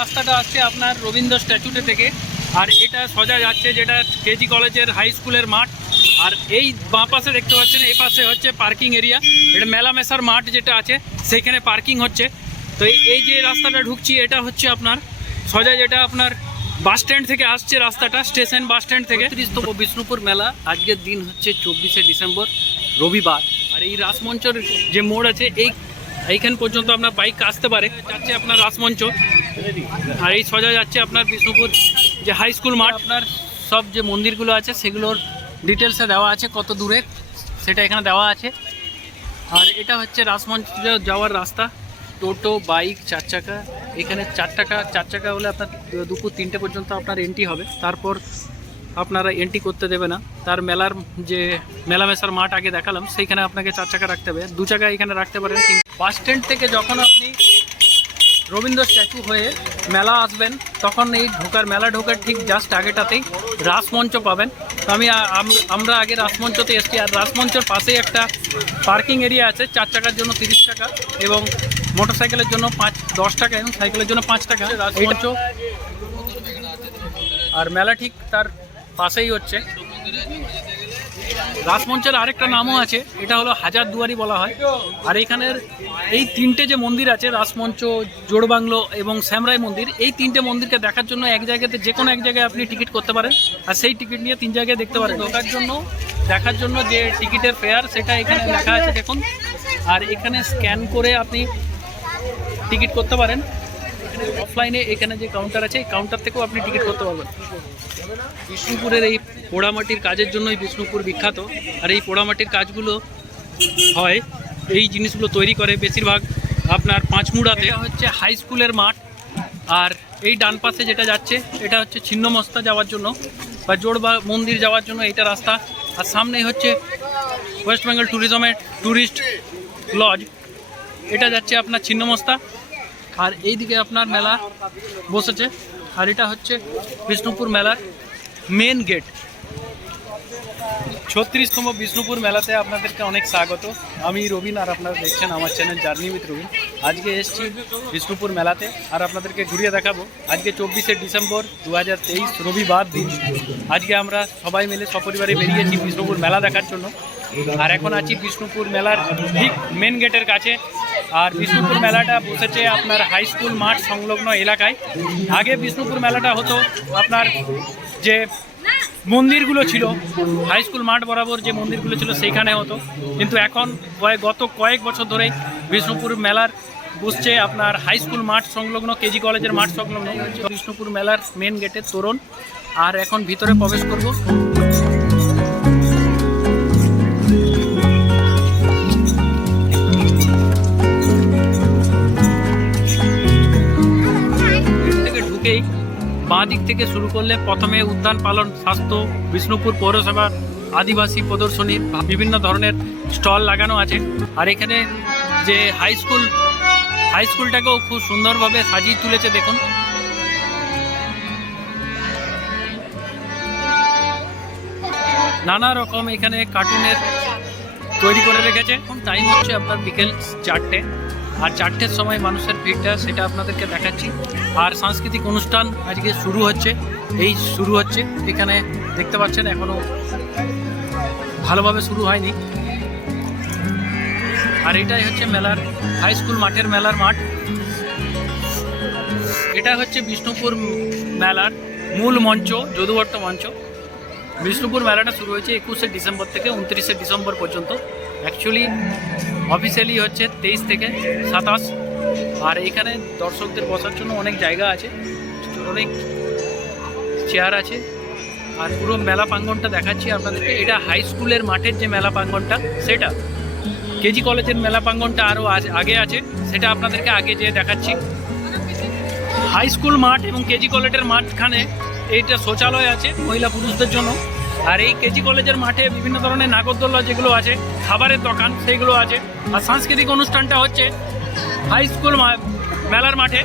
রাস্তাটা আসছে আপনার রবীন্দ্র স্ট্যাচুতে থেকে। আর এটা সোজা যাচ্ছে যেটা কেজি কলেজের হাই স্কুলের মাঠ। আর এই বাঁ পাশে দেখতে পাচ্ছেন, এই পাশে হচ্ছে পার্কিং এরিয়া। এটা মেলামেশার মাঠ যেটা আছে সেখানে পার্কিং হচ্ছে। তো এই- এই যে রাস্তাটা ঢুকছি, এটা হচ্ছে আপনার সোজা যেটা আপনার বাস স্ট্যান্ড থেকে আসছে রাস্তাটা, স্টেশন বাস স্ট্যান্ড থেকে। ত্রিশতম বিষ্ণুপুর মেলা। আজকের দিন হচ্ছে চব্বিশে ডিসেম্বর, রবিবার। আর এই রাসমঞ্চর যে মোড় আছে, এই এইখান পর্যন্ত আপনার বাইক আসতে পারে। যাচ্ছে আপনার রাসমঞ্চ। আর এই সোজা যাচ্ছে আপনার বিষ্ণুপুর যে হাই স্কুল মাঠ। আপনার সব যে মন্দিরগুলো আছে, সেগুলোর ডিটেলসে দেওয়া আছে কত দূরে, সেটা এখানে দেওয়া আছে। আর এটা হচ্ছে রাসমঞ্চ যাওয়ার রাস্তা। টোটো, বাইক, চার চাকা, এখানে চার টাকা, চার চাকা হলে আপনার দুপুর তিনটে পর্যন্ত আপনার এন্ট্রি হবে। তারপর আপনারা এন্ট্রি করতে দেবে না। তার মেলার যে মেলামেশার মাঠ আগে দেখালাম, সেইখানে আপনাকে চার চাকা রাখতে হবে। দু চাকা এখানে রাখতে পারেন বাস স্ট্যান্ড থেকে যখন আপনি রবীন্দ্র স্ট্যাচু হয়ে মেলা আসবেন তখন এই ঢোকার মেলা ঢোকার ঠিক জাস্ট আগেটাতেই রাসমঞ্চ পাবেন। তো আমি আমরা আগে রাসমঞ্চতে এসেছি আর রাসমঞ্চের পাশেই একটা পার্কিং এরিয়া আছে চার চাকার জন্য তিরিশ টাকা এবং মোটর সাইকেলের জন্য পাঁচ দশ টাকা এবং সাইকেলের জন্য পাঁচ টাকা। রাসমঞ্চ। আর মেলা ঠিক তার পাশেই হচ্ছে। রাসমঞ্চের আরেকটা নামও আছে, এটা হলো হাজার দুয়ারি বলা হয়। আর এখানের এই তিনটে যে মন্দির আছে, রাসমঞ্চ জোড়বাংলো এবং শ্যামরাই মন্দির, এই তিনটে মন্দিরকে দেখার জন্য এক জায়গাতে যে কোনো এক জায়গায় আপনি টিকিট করতে পারেন। আর সেই টিকিট নিয়ে তিন জায়গায় দেখতে পারেন। ঢোকার জন্য, দেখার জন্য যে টিকিটের ফেয়ার সেটা এখানে লেখা আছে, দেখুন। আর এখানে স্ক্যান করে আপনি টিকিট করতে পারেন। অফলাইনে এখানে যে কাউন্টার আছে, এই কাউন্টার থেকেও আপনি টিকিট করতে পারবেন। বিষ্ণুপুরের এই পোড়ামাটির কাজের জন্যই বিষ্ণুপুর বিখ্যাত। আর এই পোড়ামাটির কাজগুলো হয়, এই জিনিসগুলো তৈরি করে বেশিরভাগ আপনার পাঁচমুড়াতে। হচ্ছে হাই স্কুলের মাঠ। আর এই ডান পাশে যেটা যাচ্ছে, এটা হচ্ছে ছিন্নমস্তা যাওয়ার জন্য বা জোড়বা মন্দির যাওয়ার জন্য এটা রাস্তা। আর সামনেই হচ্ছে ওয়েস্ট বেঙ্গল ট্যুরিজমের ট্যুরিস্ট লজ এটা যাচ্ছে আপনার ছিন্নমস্তা আর এইদিকে আপনার মেলা বসেছে। আর এটা হচ্ছে বিষ্ণুপুর মেলার মেন গেট ছত্রিশতম বিষ্ণুপুর মেলাতে আপনাদেরকে অনেক স্বাগত। আমি রবিন আর আপনারা দেখছেন আমার চ্যানেল জার্নি উইথ রবিন। আজকে এসেছি বিষ্ণুপুর মেলাতে আর আপনাদেরকে ঘুরিয়ে দেখাবো। আজকে চব্বিশে ডিসেম্বর দু হাজার তেইশ রবিবার দিন। আজকে আমরা সবাই মিলে সপরিবারে বেরিয়েছি বিষ্ণুপুর মেলা দেখার জন্য। আর এখন আছি বিষ্ণুপুর মেলার ঠিক মেন গেটের কাছে। আর বিষ্ণুপুর মেলাটা বসেছে আপনার হাই স্কুল মাঠ সংলগ্ন এলাকায়। আগে বিষ্ণুপুর মেলাটা হতো আপনার যে মন্দিরগুলো ছিল। হাই স্কুল মাঠ বরাবর যে মন্দিরগুলো ছিল সেইখানে হতো। কিন্তু এখন গত কয়েক বছর ধরে বিষ্ণুপুর মেলার বসছে আপনার হাই স্কুল মাঠ সংলগ্ন, কেজি কলেজের মাঠ সংলগ্ন। বিষ্ণুপুর মেলার মেন গেটের তোরণ। আর এখন ভিতরে প্রবেশ করব। বাঁ দিক থেকে শুরু করলে প্রথমে উদ্যান পালন, স্বাস্থ্য, বিষ্ণুপুর পৌরসভা, আদিবাসী প্রদর্শনীর বিভিন্ন ধরনের স্টল লাগানো আছে। আর এখানে যে হাই স্কুল হাই স্কুলটাকেও খুব সুন্দরভাবে সাজিয়ে তুলেছে, দেখুন। নানা রকম এখানে কার্টুনের তৈরি করে রেখেছে। এখন টাইম হচ্ছে আপনার বিকেল চারটে। আর চারটের সময় মানুষের ভিড়টা, সেটা আপনাদেরকে দেখাচ্ছি। আর সাংস্কৃতিক অনুষ্ঠান আজকে শুরু হচ্ছে। এই শুরু হচ্ছে। এখানে দেখতে পাচ্ছেন, এখনও ভালোভাবে শুরু হয়নি। আর এটাই হচ্ছে মেলার হাই স্কুল মাঠের মেলার মাঠ। এটা হচ্ছে বিষ্ণুপুর মেলার মূল মঞ্চ, যদুবর্ত মঞ্চ। বিষ্ণুপুর মেলাটা শুরু হয়েছে একুশে ডিসেম্বর থেকে উনত্রিশে ডিসেম্বর পর্যন্ত। অ্যাকচুয়ালি অফিসিয়ালি হচ্ছে তেইশ থেকে সাতাশ। আর এখানে দর্শকদের বসার জন্য অনেক জায়গা আছে, অনেক চেয়ার আছে। আর পুরো মেলা প্রাঙ্গনটা দেখাচ্ছি আপনাদেরকে। এটা হাই স্কুলের মাঠের যে মেলা প্রাঙ্গনটা, সেটা। কেজি কলেজের মেলা প্রাঙ্গনটা আরও আগে আছে, সেটা আপনাদেরকে আগে যেয়ে দেখাচ্ছি। হাই স্কুল মাঠ এবং কেজি কলেজের মাঠখানে এইটা শৌচালয় আছে, মহিলা পুরুষদের জন্য। আর এই কেজি কলেজের মাঠে বিভিন্ন ধরনের নাগরদোল্লা যেগুলো আছে, খাবারের দোকান, সেইগুলো আছে। আর সাংস্কৃতিক অনুষ্ঠানটা হচ্ছে হাই স্কুল মেলার মাঠে।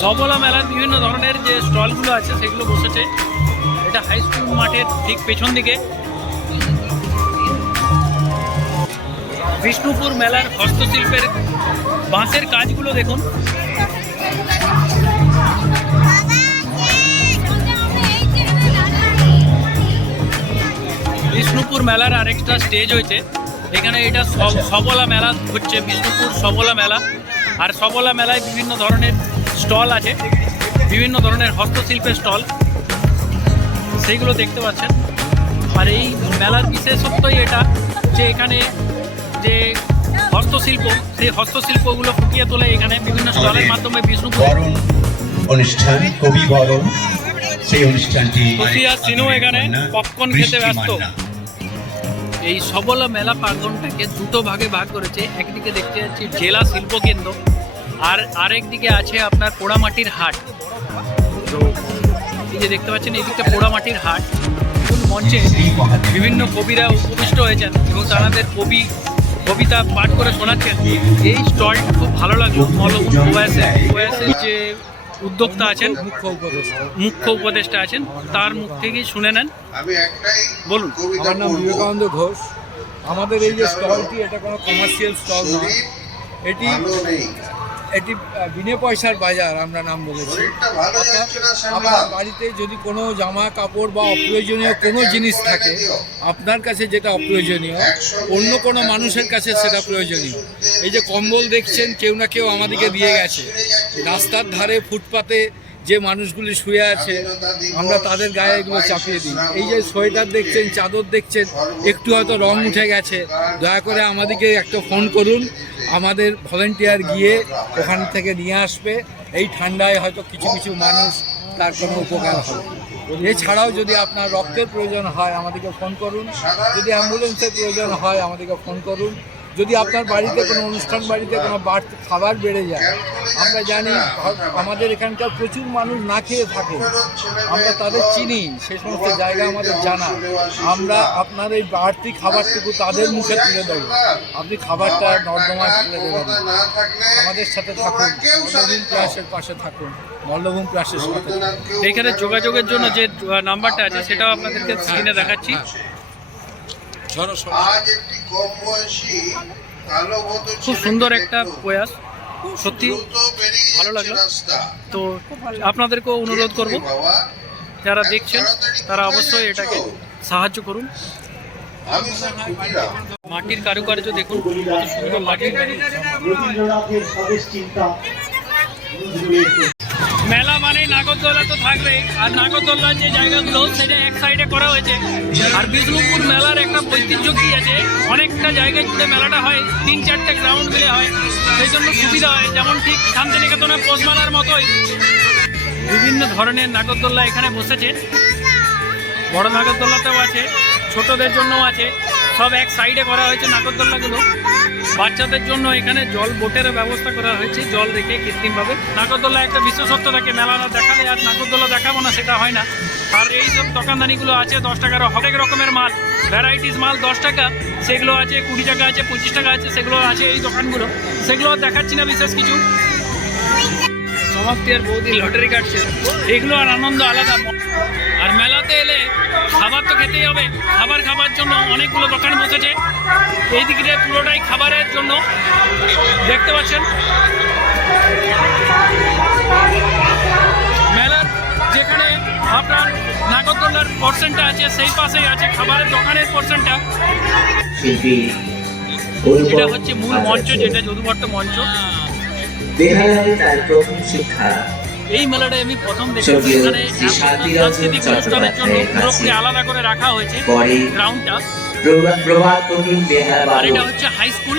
সবলা মেলার বিভিন্ন ধরনের যে স্টলগুলো আছে, সেগুলো বসেছে। এটা হাই স্কুল মাঠের ঠিক পেছন দিকে। বিষ্ণুপুর মেলার হস্তশিল্পের বাঁশের কাজগুলো দেখুন। বিষ্ণুপুর মেলার আরেকটা স্টেজ হয়েছে। এখানে এটা সব- সবলা মেলা হচ্ছে, বিষ্ণুপুর সবলা মেলা। আর সবলা মেলায় বিভিন্ন ধরনের স্টল আছে, বিভিন্ন ধরনের হস্তশিল্পের স্টল। সেইগুলো দেখতে পাচ্ছেন। আর এই মেলার বিশেষত্বই এটা যে এখানে যে হস্তশিল্প সেই হস্তশিল্পগুলো ফুটিয়ে তোলে এখানে বিভিন্ন স্টলের মাধ্যমে বিষ্ণুপুর অনুষ্ঠান কবি বরণ সেই অনুষ্ঠানটি সিনু এখানে পপকর্ন খেতে ব্যস্ত। এই সবলা মেলা প্রাঙ্গনটাকে দুটো ভাগে ভাগ করেছে। একদিকে দেখতে যাচ্ছি জেলা শিল্প কেন্দ্র আর আরেকদিকে আছে আপনার পোড়ামাটির হাট। তো এই যে দেখতে পাচ্ছেন এদিকটা পোড়ামাটির হাট। মঞ্চে বিভিন্ন কবিরা উপবিষ্ট হয়েছেন এবং তাদের কবি কবিতা পাঠ করে শোনাচ্ছেন এই স্টলটা খুব ভালো লাগল মলমুন ওয়াসের ওয়াসের যে উদ্যোক্তা আছেন মুখ্য উপদেষ্টা মুখ্য উপদেষ্টা আছেন তার মুখ থেকেই শুনে নেন। আমি একটাই বলুন। কবিতা আমার নাম বিবেকানন্দ ঘোষ। আমাদের এই যে স্টলটি এটা কোনো কমার্শিয়াল স্টল নয় এটি এটি বিনে পয়সার বাজার আমরা নাম বলেছি। আপনার বাড়িতে যদি কোনো জামা কাপড় বা অপ্রয়োজনীয় কোনো জিনিস থাকে আপনার কাছে যেটা অপ্রয়োজনীয় অন্য কোনো মানুষের কাছে সেটা প্রয়োজনীয়। এই যে কম্বল দেখছেন কেউ না কেউ আমাদেরকে দিয়ে গেছে। রাস্তার ধারে ফুটপাতে যে মানুষগুলি শুয়ে আছে, আমরা তাদের গায়ে এগুলো চাপিয়ে দিই। এই যে সোয়েটার দেখছেন, চাদর দেখছেন, একটু হয়তো রং উঠে গেছে। দয়া করে আমাদেরকে একটা ফোন করুন, আমাদের ভলেন্টিয়ার গিয়ে ওখান থেকে নিয়ে আসবে। এই ঠান্ডায় হয়তো কিছু কিছু মানুষ তার কোনো উপকার হবে। এছাড়াও যদি আপনার রক্তের প্রয়োজন হয়, আমাদেরকে ফোন করুন। যদি অ্যাম্বুলেন্সের প্রয়োজন হয়, আমাদেরকে ফোন করুন। যদি আপনার বাড়িতে কোনো অনুষ্ঠান বাড়িতে কোনো বাড়তি খাবার বেড়ে যায় আমরা জানি আমাদের এখানকার প্রচুর মানুষ না খেয়ে থাকে। আমরা তাদের চিনি সে সমস্ত জায়গা আমাদের জানা। আমরা আপনার এই বাড়তি খাবারটুকু তাদের মুখে তুলে দেবো। আপনি খাবারটা নর্দমায় তুলে দেবেন। কথা না থাকলে আমাদের সাথে থাকুন মল্লভূম প্লাসের পাশে থাকুন মল্লভূম প্লাসের সাথে এখানে যোগাযোগের জন্য যে নাম্বারটা আছে সেটাও আপনাদেরকে স্ক্রিনে দেখাচ্ছি। একটি কম বয়সী খুব সুন্দর একটা প্রয়াস। সত্যি ভালো লাগল। তো আপনাদেরকেও অনুরোধ করব যারা দেখছেন তারা অবশ্যই এটাকে সাহায্য করুন। মাটির কারুকার্য দেখুন কত সুন্দর মাটির মেলা মানে নাগরদোলা তো থাকবে আর নাগরদোলার যে জায়গাগুলো, সেটা এক সাইডে করা হয়েছে। আর বিষ্ণুপুর মেলার একটা ঐতিহ্য কি আছে? অনেকটা জায়গায় জুড়ে মেলাটা হয়, তিন চারটে গ্রাউন্ড মিলে হয়। সেই জন্য সুবিধা হয়। যেমন ঠিক শান্তিনিকেতনের পোষমালার মতোই। বিভিন্ন ধরনের নাগরদোল্লা এখানে বসেছে। বড় নাগরদোল্লাতেও আছে, ছোটদের জন্যও আছে। সব এক সাইডে করা হয়েছে নাগরদোল্লাগুলো বাচ্চাদের জন্য এখানে জল বোটেরও ব্যবস্থা করা হয়েছে, জল রেখে কৃত্রিমভাবে। নাগরদোল্লা একটা বিশেষত্ব থাকে মেলাটা দেখালে আর নাগরদোলা দেখাবো না, সেটা হয় না। আর এই সব দোকানদানিগুলো আছে, দশ টাকার হরেক রকমের মাল ভ্যারাইটিস মাল, দশ টাকা। সেগুলো আছে, কুড়ি টাকা আছে, পঁচিশ টাকা আছে, সেগুলো আছে এই দোকানগুলো। সেগুলো দেখাচ্ছি না বিশেষ কিছু। সমাপ্তি আর বৌদি লটারি কাটছে। এগুলো আর আনন্দ আলাদা। মেলাতে এলে খাবার তো খেতেই হবে। খাবার খাবার জন্য অনেকগুলো দোকান বসেছে। এই দিকে পুরোটাই খাবারের জন্য। দেখতে পাচ্ছেন? মেলার যেখানে আপনার নাগরদোলার পোর্শনটা আছে সেই পাশেই আছে খাবারের দোকানের পোর্শনটা শিল্পী এটা হচ্ছে মূল মঞ্চ যেটা যদুভট্ট মঞ্চ। বেহালায় তার প্রথম শিক্ষা। এই মেলাটা আমি প্রথম দেখেছি। এখানে সাংস্কৃতিক অনুষ্ঠানের জন্য পুরোপুরি আলাদা করে রাখা হয়েছে গ্রাউন্ডটা আর এটা হচ্ছে হাই স্কুল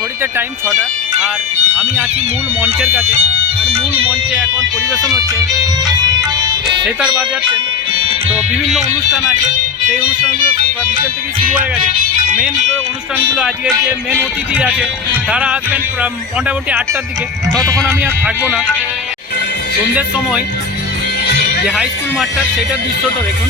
ঘড়িতে টাইম ছটা আর আমি আছি মূল মঞ্চের কাছে। আর মূল মঞ্চে এখন পরিবেশন হচ্ছে সেতার বাজাচ্ছেন তো বিভিন্ন অনুষ্ঠান আছে। সেই অনুষ্ঠানগুলো মেন অনুষ্ঠানগুলো আজকে যে মেন অতিথি আছে, তারা আসবেন মোটামুটি আটটার দিকে। ততক্ষণ আমি আর থাকব না। সন্ধ্যের সময় যে হাই স্কুল মাঠটা, সেটার দৃশ্যটা দেখুন।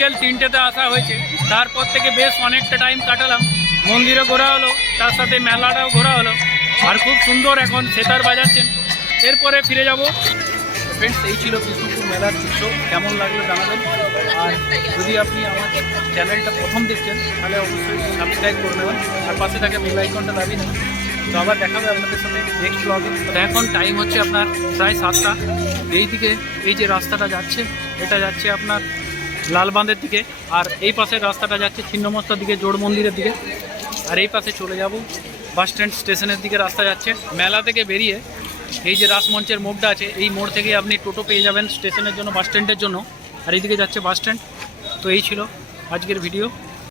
বিকেল তিনটেতে আসা হয়েছে। তারপর থেকে বেশ অনেকটা টাইম কাটালাম। মন্দিরে ঘোরা হলো, তার সাথে মেলাটাও ঘোরা হলো। আর খুব সুন্দর এখন সেতার বাজাচ্ছেন। এরপরে ফিরে যাব। ফ্রেন্ডস এই ছিল কৃষ্ণপুর মেলার দৃশ্য। কেমন লাগল জানাবেন? আর যদি আপনি আমার চ্যানেলটা প্রথম দেখছেন, তাহলে অবশ্যই সাবস্ক্রাইব করে নেবেন আর পাশে থাকে বেল দাবি নেই তো আবার দেখাবে আপনাদের সাথে নেক্সট ব্লগে এখন টাইম হচ্ছে আপনার প্রায় সাতটা। এই দিকে এই যে রাস্তাটা যাচ্ছে, এটা যাচ্ছে আপনার লালবাঁধের দিকে, আর এই পাশের রাস্তাটা যাচ্ছে ছিন্নমস্তার দিকে, জোড় মন্দিরের দিকে। আর এই পাশে চলে যাব বাস স্ট্যান্ড স্টেশনের দিকে রাস্তা যাচ্ছে। মেলা থেকে বেরিয়ে এই যে রাসমঞ্চের মোড়টা আছে, এই মোড় থেকে আপনি টোটো পেয়ে যাবেন স্টেশনের জন্য, বাস স্ট্যান্ডের জন্য। আর এইদিকে যাচ্ছে বাস স্ট্যান্ড। তো এই ছিল আজকের ভিডিও।